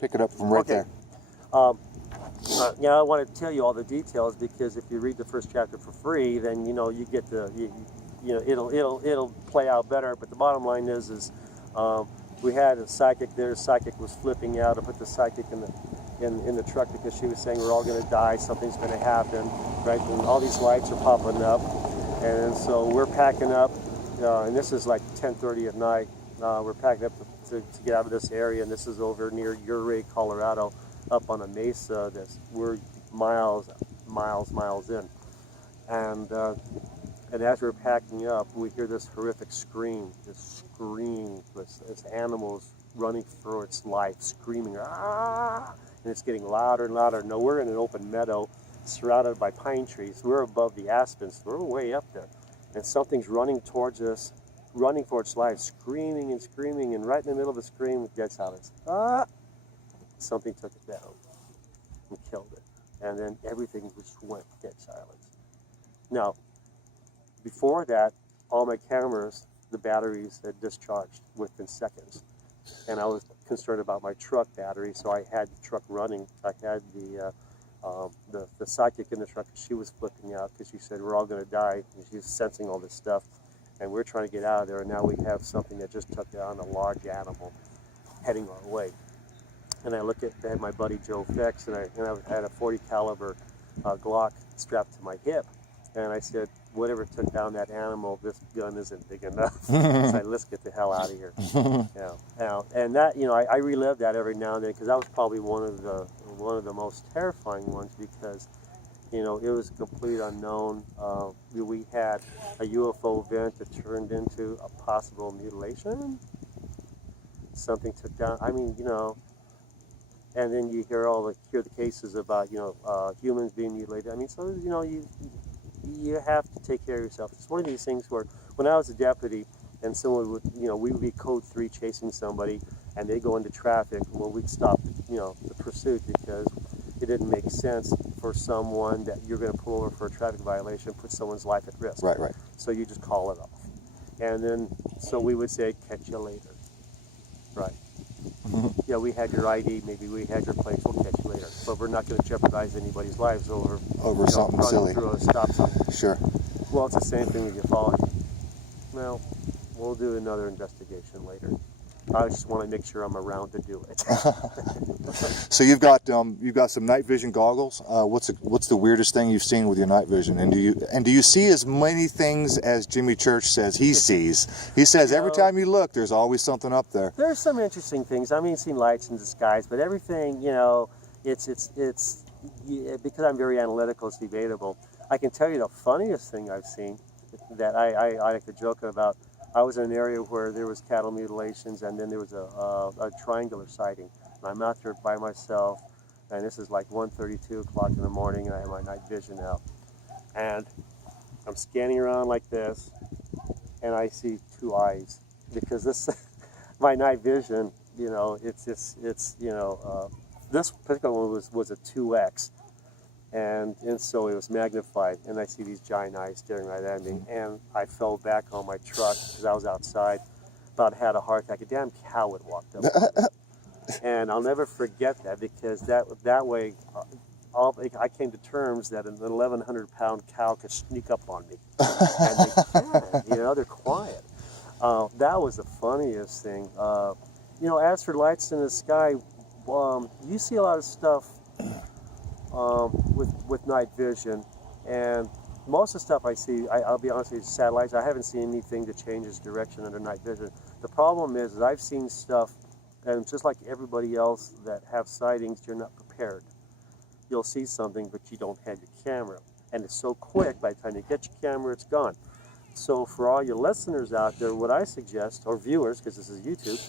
pick it up from right there. Yeah, I want to tell you all the details because if you read the first chapter for free, then you know you get the it'll play out better. But the bottom line is we had a psychic there. The psychic was flipping out. I put the psychic in the truck because she was saying we're all going to die, something's going to happen, right? And all these lights are popping up, and so we're packing up, and this is like 10:30 at night. We're packing up to get out of this area, and this is over near Ouray, Colorado, up on a mesa we're miles in, and as we're packing up, we hear this horrific scream, this animal's running for its life, screaming, ah! And it's getting louder and louder. Now we're in an open meadow surrounded by pine trees. We're above the aspens. We're way up there. And something's running towards us, running for its life, screaming and screaming, and right in the middle of the scream, dead silence. Ah! Something took it down and killed it. And then everything just went dead silence. Now, before that, all my cameras, the batteries had discharged within seconds. And I was concerned about my truck battery, so I had the truck running. I had the psychic in the truck. She was flipping out because she said we're all going to die. And she was sensing all this stuff, and we're trying to get out of there. And now we have something that just took down a large animal heading our way. And I looked at my buddy Joe Fix, and I had a 40 caliber Glock strapped to my hip. And I said, whatever took down that animal, this gun isn't big enough. So I said, let's get the hell out of here. And that, I relive that every now and then because that was probably one of the most terrifying ones because, it was a complete unknown. We had a UFO event that turned into a possible mutilation. Something took down. And then you hear the cases about humans being mutilated. So you have to take care of yourself. It's one of these things where when I was a deputy and someone would, we would be code 3 chasing somebody and they go into traffic, well, we'd stop, the pursuit because it didn't make sense for someone that you're going to pull over for a traffic violation, put someone's life at risk. Right. So you just call it off. And then, so we would say, catch you later. Right. Yeah, we had your ID, maybe we had your plates, we'll catch you later. But we're not going to jeopardize anybody's lives over something silly. Through a stop sign. Sure. Well, it's the same thing with your following. Well, we'll do another investigation later. I just want to make sure I'm around to do it. So you've got some night vision goggles. What's the weirdest thing you've seen with your night vision? And do you see as many things as Jimmy Church says he sees? He says every time you look, there's always something up there. There's some interesting things. I've seen lights in the skies, but everything, it's because I'm very analytical. It's debatable. I can tell you the funniest thing I've seen that I like to joke about. I was in an area where there was cattle mutilations, and then there was a triangular sighting. And I'm out there by myself, and this is like 1:32 o'clock in the morning, and I have my night vision out. And I'm scanning around like this, and I see 2 eyes. Because this, my night vision, this particular one was a 2X. And so it was magnified, and I see these giant eyes staring right at me, and I fell back on my truck because I was outside, about had a heart attack. A damn cow had walked up, and I'll never forget that because that way, I came to terms that an 1,100-pound cow could sneak up on me, and they can, they're quiet. That was the funniest thing. As for lights in the sky, you see a lot of stuff. With night vision, and most of the stuff I see, I'll be honest with you, satellites. I haven't seen anything that changes direction under night vision. The problem is I've seen stuff, and just like everybody else that have sightings, you're not prepared. You'll see something, but you don't have your camera, and it's so quick. By the time you get your camera, it's gone. So for all your listeners out there, what I suggest, or viewers, because this is YouTube,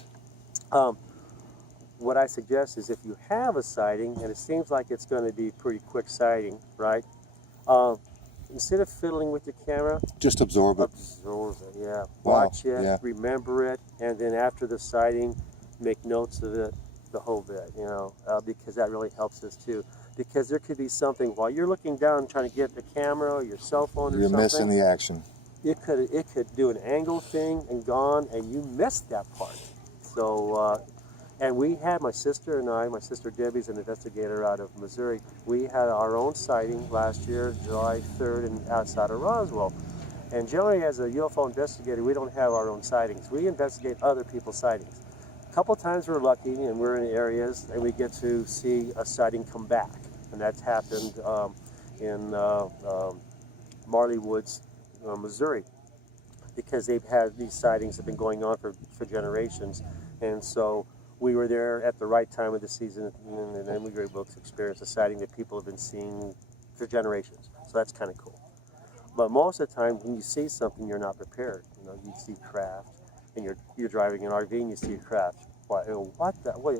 what I suggest is if you have a sighting, and it seems like it's going to be a pretty quick sighting, right? Instead of fiddling with your camera, just absorb it. Absorb it, yeah. Wow. Watch it, remember it, and then after the sighting, make notes of it, the whole bit, because that really helps us too. Because there could be something while you're looking down trying to get the camera or your cell phone or something. You're missing the action. It could do an angle thing and gone, and you missed that part. So. And we had, my sister Debbie's an investigator out of Missouri. We had our own sighting last year, July 3rd, and outside of Roswell. And generally, as a UFO investigator, we don't have our own sightings. We investigate other people's sightings. A couple times we're lucky, and we're in areas, and we get to see a sighting come back. And that's happened in Marley Woods, Missouri, because they've had these sightings have been going on for generations. And so we were there at the right time of the season, and then we were able to experience a sighting that people have been seeing for generations. So that's kind of cool. But most of the time, when you see something, you're not prepared. You know, you see craft, and you're driving an RV, and you see a craft. What the? What?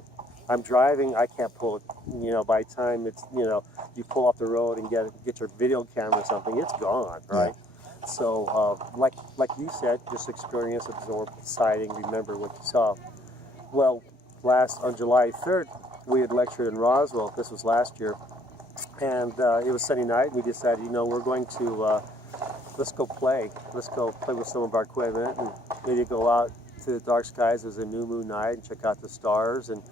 I'm driving. I can't pull it. You know, by the time it's, you know, you pull off the road and get your video camera or something, it's gone, right? Yeah. So, like you said, just experience, absorb, sighting, remember what you saw. Well, on July 3rd, we had lectured in Roswell. This was last year, and it was Sunday night. We decided, you know, we're going to let's go play. Let's go play with some of our equipment, and maybe go out to the dark skies. It was a new moon night, and check out the stars, and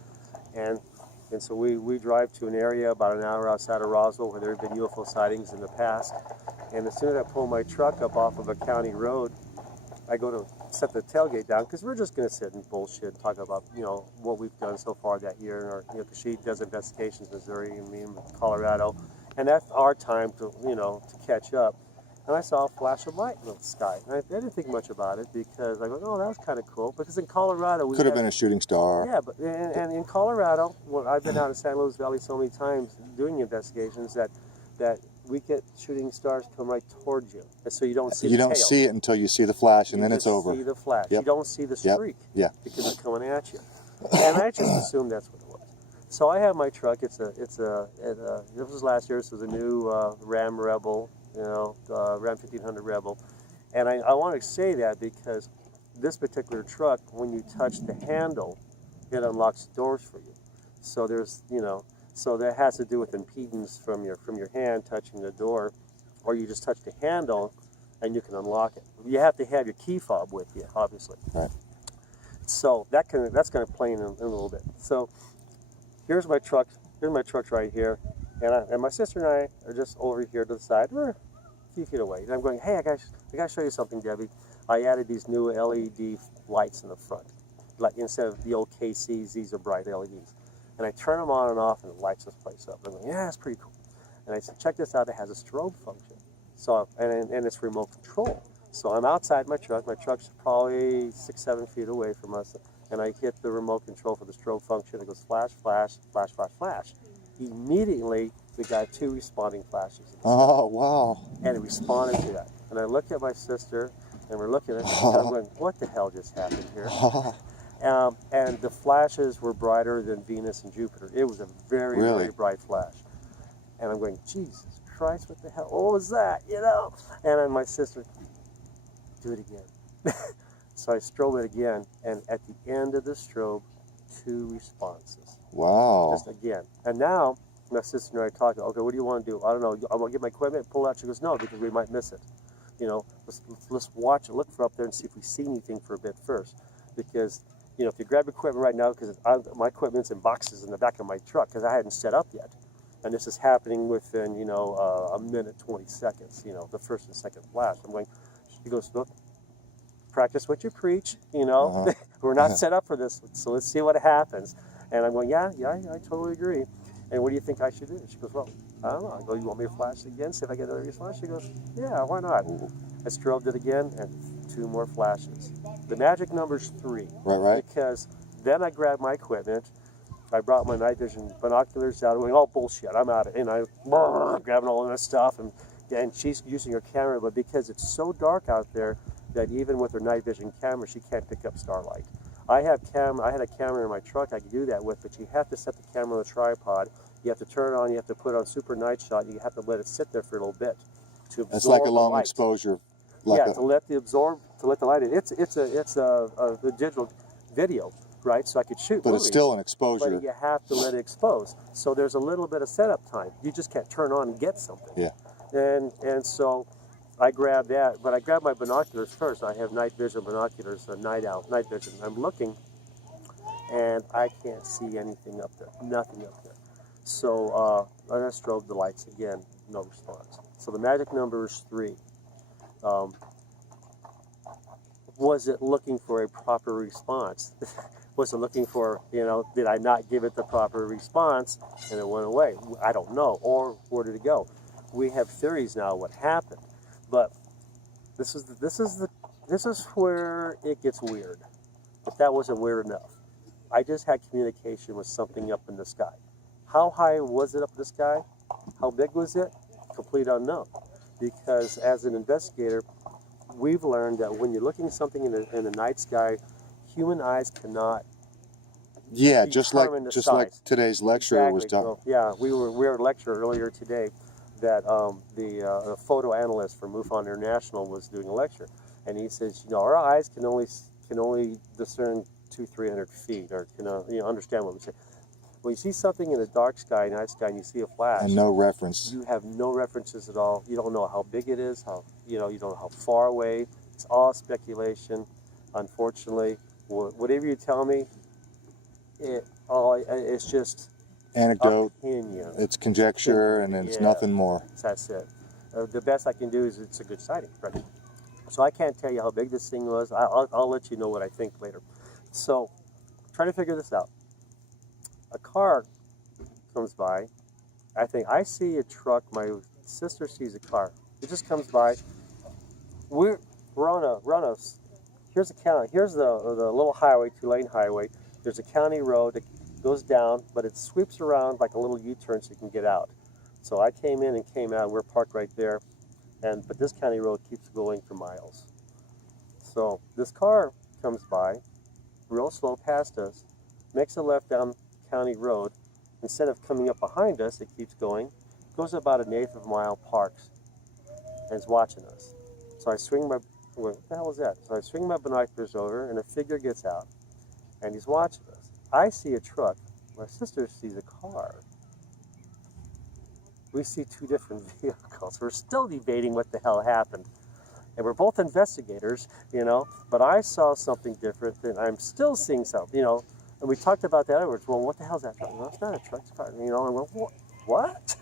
so we drive to an area about an hour outside of Roswell where there have been UFO sightings in the past. And as soon as I pull my truck up off of a county road, I go to set the tailgate down, because we're just going to sit and bullshit and talk about, you know, what we've done so far that year. Or, you know, because she does investigations in Missouri and me in Colorado, and that's our time to, you know, to catch up. And I saw a flash of light in the sky. And I didn't think much about it, because I go, oh, that was kind of cool. Because in Colorado, we could have been a shooting star. Yeah, but and in Colorado, well, I've been out in San Luis Valley so many times doing investigations that we get shooting stars come right towards you, and so you don't see. You don't see it until you see the flash, and then it's over. You see the flash. Yep. You don't see the streak. Yep. Because it's coming at you. And I just assumed that's what it was. So I have my truck. This was last year. This was a new Ram Rebel, you know, Ram 1500 Rebel, and I want to say that because this particular truck, when you touch the handle, it unlocks doors for you. So there's, you know. So that has to do with impedance from your hand touching the door, or you just touch the handle and you can unlock it. You have to have your key fob with you, obviously. Right. So that's going to play in a little bit. So here's my truck. Here's my truck right here, and my sister and I are just over here to the side. We're a few feet away, and I'm going, hey, I got to show you something, Debbie. I added these new LED lights in the front. Like, instead of the old KCs, these are bright LEDs. And I turn them on and off, and it lights this place up. I'm like, yeah, that's pretty cool. And I said, check this out. It has a strobe function. So, and it's remote control. So I'm outside my truck. My truck's probably 6-7 feet away from us. And I hit the remote control for the strobe function. It goes flash, flash, flash, flash, flash. Immediately, we got 2 responding flashes. Oh, wow. And it responded to that. And I look at my sister, and we're looking at it, and I'm going, what the hell just happened here? And the flashes were brighter than Venus and Jupiter. It was a very, very bright flash. And I'm going, Jesus Christ, what the hell? What was that? You know? And then my sister, do it again. So I strobe it again, and at the end of the strobe, 2 responses. Wow. Just again. And now, my sister and I are talking, okay, what do you want to do? I don't know. I want to get my equipment, pull it out. She goes, no, because we might miss it. You know, let's watch it, look for up there and see if we see anything for a bit first. Because, you know, if you grab equipment right now, because my equipment's in boxes in the back of my truck because I hadn't set up yet. And this is happening within, you know, a minute, 20 seconds, you know, the first and second flash. I'm going, he goes, look, practice what you preach, you know. We're not set up for this, so let's see what happens. And I'm going, yeah, I totally agree. And what do you think I should do? She goes, well, I don't know. I go, you want me to flash again, see if I get another flash? She goes, yeah, why not? I strobed it again, and 2 more flashes. The magic number's 3. Right. Because then I grabbed my equipment. I brought my night vision binoculars out. I'm going, oh, bullshit, I'm out of it. And I'm grabbing all of this stuff, and she's using her camera, but because it's so dark out there that even with her night vision camera, she can't pick up starlight. I had a camera in my truck I could do that with, but you have to set the camera on a tripod. You have to turn it on. You have to put it on super night shot. You have to let it sit there for a little bit to absorb. It's like a long light. exposure. To let the light in. It's a digital video, right? So I could shoot. But movies, it's still an exposure. But you have to let it expose. So there's a little bit of setup time. You just can't turn on and get something. Yeah. And so I grabbed that, but I grabbed my binoculars first. I have night vision binoculars, night vision. I'm looking, and I can't see anything up there, nothing up there. So I strobed the lights again, no response. So the magic number is 3. Was it looking for a proper response? Was it looking for, did I not give it the proper response and it went away? I don't know. Or where did it go? We have theories now what happened, but this is where it gets weird. But that wasn't weird enough. I just had communication with something up in the sky. How high was it up in the sky? How big was it? Complete unknown. Because as an investigator, we've learned that when you're looking at something in the night sky, human eyes cannot. Yeah, just like today's lecture was done. Well, yeah, we were at a lecture earlier today that the photo analyst for MUFON International was doing a lecture, and he says, our eyes can only discern 200-300 feet, or understand what we say. When you see something in the dark sky, night sky, and you see a flash, and no reference, you have no references at all. You don't know how big it is, you don't know how far away. It's all speculation. Unfortunately, whatever you tell me, it's just anecdote. Opinion. It's conjecture, and it's nothing more. That's it. The best I can do is it's a good sighting. Right? So I can't tell you how big this thing was. I'll let you know what I think later. So try to figure this out. A car comes by. I think I see a truck. My sister sees a car. It just comes by. We're on a. Here's a county. Here's the little highway, 2-lane highway. There's a county road that goes down, but it sweeps around like a little U-turn so you can get out. So I came in and came out. We're parked right there, but this county road keeps going for miles. So this car comes by, real slow past us, makes a left down county road. Instead of coming up behind us, it keeps going, goes about 1/8 of a mile, parks, and is watching us. So I swing my, what the hell is that? So I swing my binoculars over, and a figure gets out, and he's watching us. I see a truck. My sister sees a car. We see 2 different vehicles. We're still debating what the hell happened. And we're both investigators, but I saw something different, and I'm still seeing something, And we talked about that afterwards. Well, what the hell's that truck? Well, it's not a truck, it's a car. And we're, what?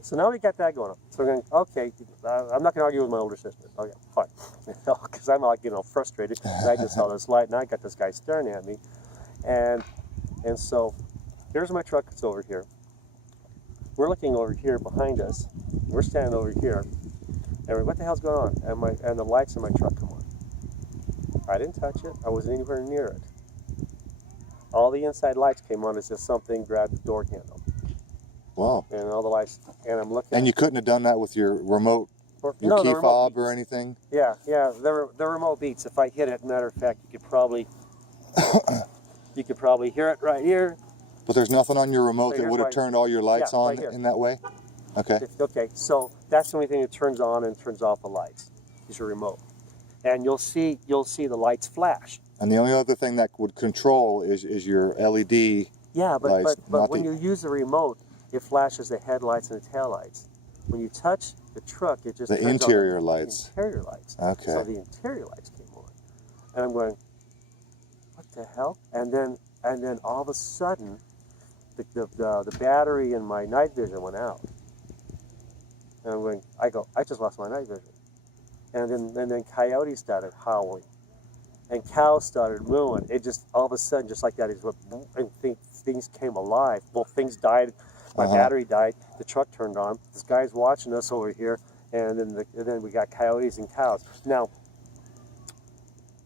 So now we got that going on. So we're going, okay, I'm not going to argue with my older sister. Okay, fine. Because I'm like, frustrated. I just saw this light, and I got this guy staring at me. And so here's my truck. It's over here. We're looking over here behind us. We're standing over here. And we're, what the hell's going on? And the lights in my truck come on. I didn't touch it. I wasn't anywhere near it. All the inside lights came on as if something grabbed the door handle. Wow. And all the lights, and I'm looking. And you couldn't have done that with your remote, key fob or anything? Yeah, the remote beats. If I hit it, matter of fact, you could probably hear it right here. But there's nothing on your remote that would have turned all your lights on right in that way? Okay. Okay, so that's the only thing that turns on and turns off the lights is your remote. And you'll see the lights flash. And the only other thing that would control is your LED lights. But when you use the remote, it flashes the headlights and the taillights. When you touch the truck, it just turns interior on lights. The interior lights. Okay. So the interior lights came on. And I'm going, what the hell? And then all of a sudden, the battery in my night vision went out. And I'm going, I just lost my night vision. And then coyotes started howling. And cows started mooing. It just, all of a sudden, just like that, and things came alive. Well, things died. My battery died. The truck turned on. This guy's watching us over here. And then we got coyotes and cows. Now,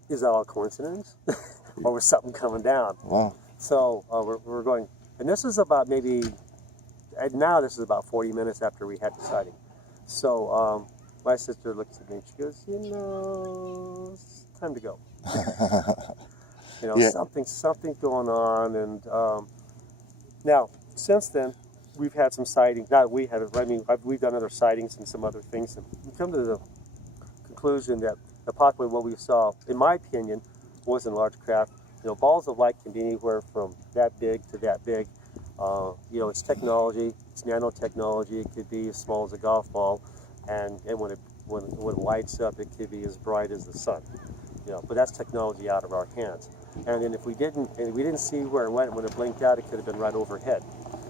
is that all coincidence? Or was something coming down? Wow. So we're going, and this is about now this is about 40 minutes after we had the sighting. So my sister looks at me and she goes, it's time to go. Something's going on. And now, since then, we've had some sightings. We've done other sightings and some other things. And we come to the conclusion that possibly what we saw, in my opinion, wasn't large craft. Balls of light can be anywhere from that big to that big. It's technology, it's nanotechnology. It could be as small as a golf ball, and when it lights up, it could be as bright as the sun. But that's technology out of our hands. And then if we didn't see where it went when it blinked out, it could have been right overhead.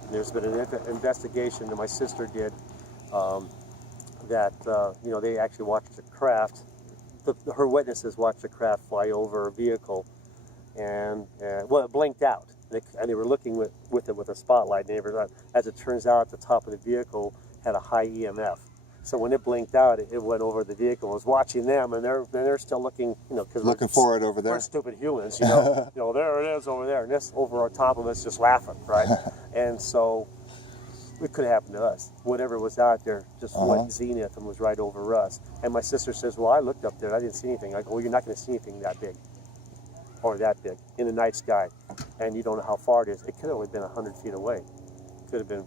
And there's been an investigation that my sister did that they actually watched a craft. Her witnesses watched a craft fly over a vehicle, and it blinked out. And they were looking with it with a spotlight. As it turns out, the top of the vehicle had a high EMF. So when it blinked out, it went over the vehicle. It was watching them, and they're still looking, because looking for it over there. We're stupid humans, there it is over there, and this over on top of us just laughing, right? And so it could have happened to us. Whatever was out there just went zenith and was right over us. And my sister says, well, I looked up there, I didn't see anything. I go, well, you're not going to see anything that big or that big in the night sky, and you don't know how far it is. It could have only been 100 feet away. It could have been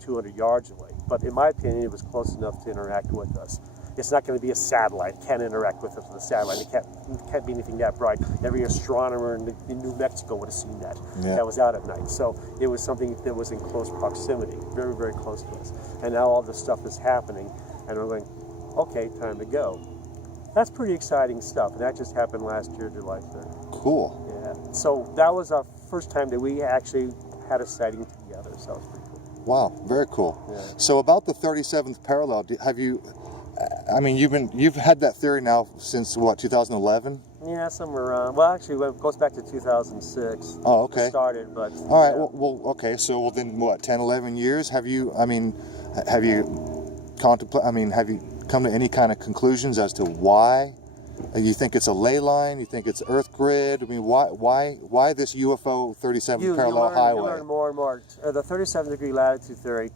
200 yards away. But in my opinion, it was close enough to interact with us. It's not going to be a satellite. It can't interact with us with a satellite. It can't be anything that bright. Every astronomer in New Mexico would have seen that. Yeah. That was out at night. So it was something that was in close proximity, very, very close to us. And now all this stuff is happening, and we're going, okay, time to go. That's pretty exciting stuff, and that just happened last year, July 3rd. Cool. Yeah. So that was our first time that we actually had a sighting together, so it was pretty cool. Wow, very cool. Yeah. So about the 37th parallel, you've had that theory now since what, 2011? Yeah, somewhere around. Well, actually, it goes back to 2006. Oh, okay. It started, but. All right. Yeah. Well, okay. So, then what? 10, 11 years? Have you come to any kind of conclusions as to why? You think it's a ley line? You think it's Earth grid? I mean, why this UFO 37th parallel highway? You learn more and more. The 37-degree latitude theory.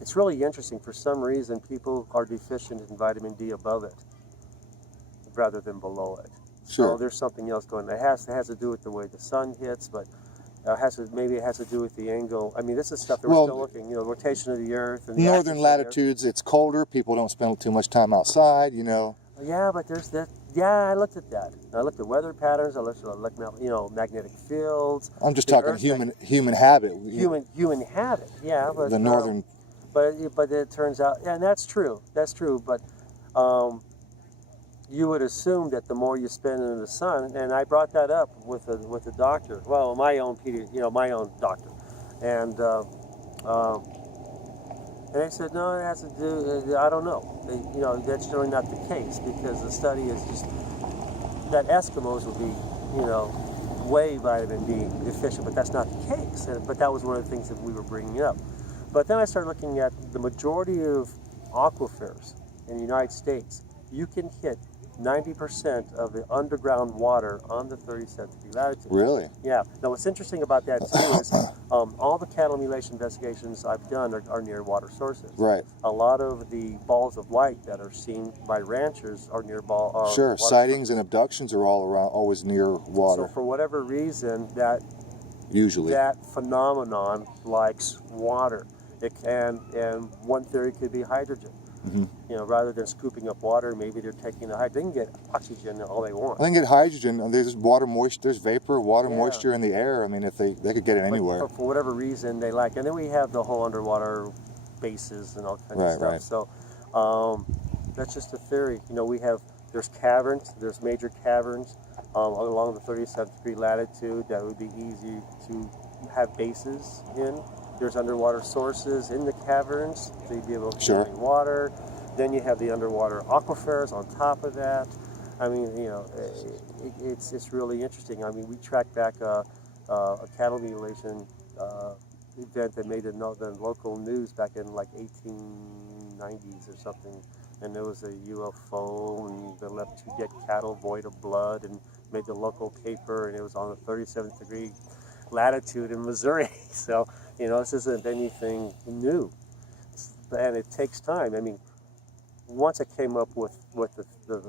It's really interesting. For some reason, people are deficient in vitamin D above it, rather than below it. Sure. So there's something else going on. It has to do with the way the sun hits, but maybe it has to do with the angle. I mean, this is stuff that we're still looking. Rotation of the Earth and the northern latitudes. It's colder. People don't spend too much time outside. Yeah, but there's that. Yeah, I looked at that. I looked at weather patterns. I looked at magnetic fields. I'm just talking human habit. Human habit. Yeah, but the northern. But it turns out, and that's true. That's true. But you would assume that the more you spend in the sun, and I brought that up with the doctor. Well, my own doctor, and they said no, it has to do. I don't know. That's really not the case, because the study is just that Eskimos will be, way vitamin D deficient, but that's not the case. But that was one of the things that we were bringing up. But then I started looking at the majority of aquifers in the United States. You can hit 90% of the underground water on the 37th degree latitude. Really? Yeah. Now, what's interesting about that, too, is all the cattle mutilation investigations I've done are near water sources. Right. A lot of the balls of light that are seen by ranchers are near Sure. Sightings and abductions are always near water. So for whatever reason, usually that phenomenon likes water. And one theory could be hydrogen. Mm-hmm. Rather than scooping up water, maybe they're taking the hydrogen. They can get oxygen all they want. I think get hydrogen. There's water moisture. There's vapor, moisture in the air. I mean, if they could get it anywhere. But for whatever reason, they like. And then we have the whole underwater bases and all kinds of stuff. Right. So that's just a theory. There's caverns. There's major caverns along the 37th degree latitude that would be easy to have bases in. There's underwater sources in the caverns, so you'd be able to drink water. Then you have the underwater aquifers on top of that. I mean, it's really interesting. I mean, we tracked back a cattle mutilation event that made the local news back in like 1890s or something, and there was a UFO, and they left 2 dead cattle void of blood, and made the local paper, and it was on the 37th degree latitude in Missouri. So, this isn't anything new, and it takes time. I mean, once I came up with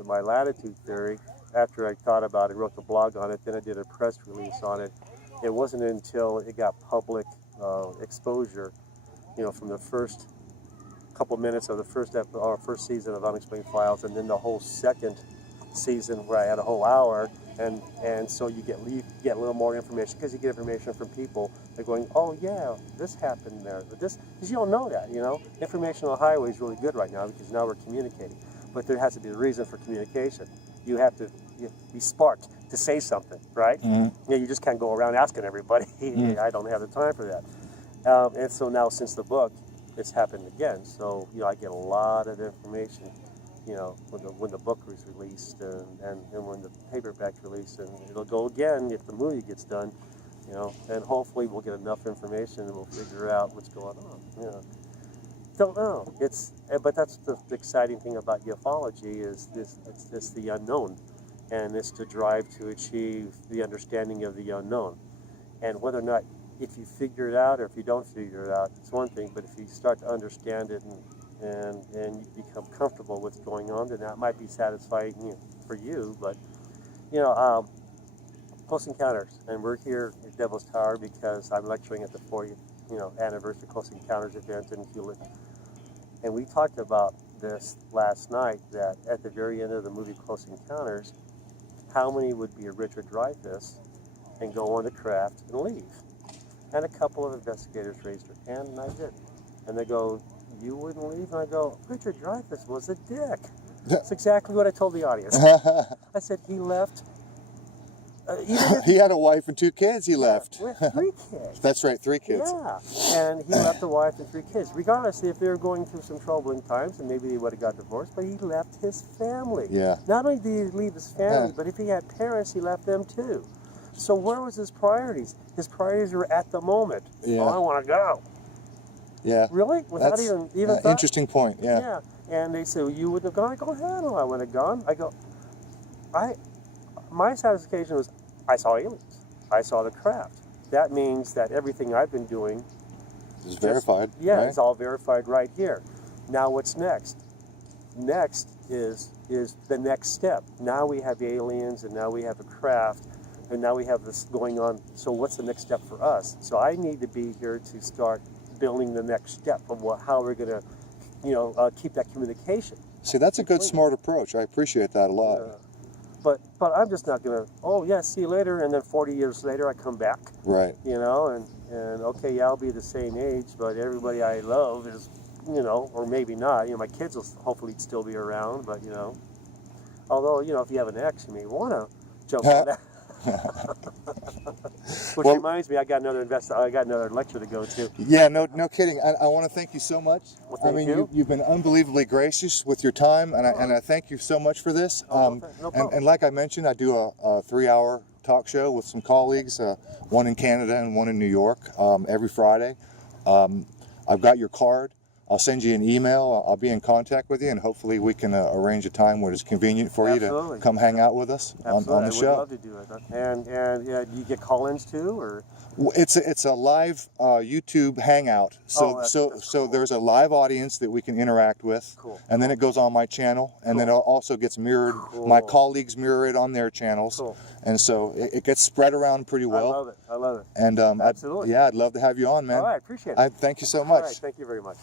my latitude theory, after I thought about it, wrote the blog on it, then I did a press release on it. It wasn't until it got public exposure, from the first couple minutes of the first season of Unexplained Files, and then the whole second season where I had a whole hour, and so you get a little more information, because you get information from people. They're going, oh yeah, this happened there, but because you don't know that. Information on the highway is really good right now, because now we're communicating, but there has to be a reason for communication. You have to be sparked to say something, right? Mm-hmm. You just can't go around asking everybody. I don't have the time for that. And so now, since the book, it's happened again. So I get a lot of information. When the book was released and when the paperback's released, and it'll go again if the movie gets done. And hopefully we'll get enough information and we'll figure out what's going on. Don't know. But that's the exciting thing about ufology is it's the unknown, and it's to drive to achieve the understanding of the unknown. And whether or not, if you figure it out or if you don't figure it out, it's one thing. But if you start to understand it and you become comfortable with what's going on, then that might be satisfying for you. But Close Encounters, and we're here at Devil's Tower because I'm lecturing at the 40th anniversary Close Encounters event in Hewlett. And we talked about this last night, that at the very end of the movie Close Encounters, how many would be a Richard Dreyfuss and go on the craft and leave? And a couple of investigators raised their hand, and I did. And they go, "You wouldn't leave?" And I go, "Richard Dreyfuss was a dick." That's exactly what I told the audience. I said, he left. He had a wife and 2 kids. He left. With 3 kids. That's right, 3 kids. Yeah, and he left a wife and 3 kids. Regardless if they were going through some troubling times, and maybe they would have got divorced, but he left his family. Yeah. Not only did he leave his family, but if he had parents, he left them too. So where was his priorities? His priorities were at the moment. Yeah. Oh, I want to go. Yeah. Really? Without That's even thought? interesting point. Yeah. Yeah. And they say, well, you wouldn't have gone. I go, hell no, I wouldn't have gone. I go, my satisfaction was, I saw aliens. I saw the craft. That means that everything I've been doing It's verified. Yeah, right? It's all verified right here. Now what's next? Next is the next step. Now we have aliens, and now we have a craft, and now we have this going on. So what's the next step for us? So I need to be here to start building the next step of how we're going to, keep that communication. See, that's a good, smart approach. I appreciate that a lot. But I'm just not going to, oh, yeah, see you later, and then 40 years later I come back. Right. And okay, yeah, I'll be the same age, but everybody I love is, or maybe not. My kids will hopefully still be around, but, although, if you have an ex, you may want to jump on that. Which reminds me, I got another lecture to go to. Yeah, no kidding. I want to thank you so much. Well, thank you. You've been unbelievably gracious with your time, and I thank you so much for this. No problem. And like I mentioned, I do a 3-hour talk show with some colleagues, one in Canada and one in New York, every Friday. I've got your card. I'll send you an email. I'll be in contact with you, and hopefully we can arrange a time where it's convenient for you to come hang out with us on the show. I would love to do it. And do you get call-ins too, or? It's a live YouTube hangout. So there's a live audience that we can interact with, and then it goes on my channel, and then it also gets mirrored. My colleagues mirror it on their channels, and so it gets spread around pretty well. I love it. And absolutely. I'd love to have you on, man. All right, appreciate it. Thank you so much. All right, thank you very much.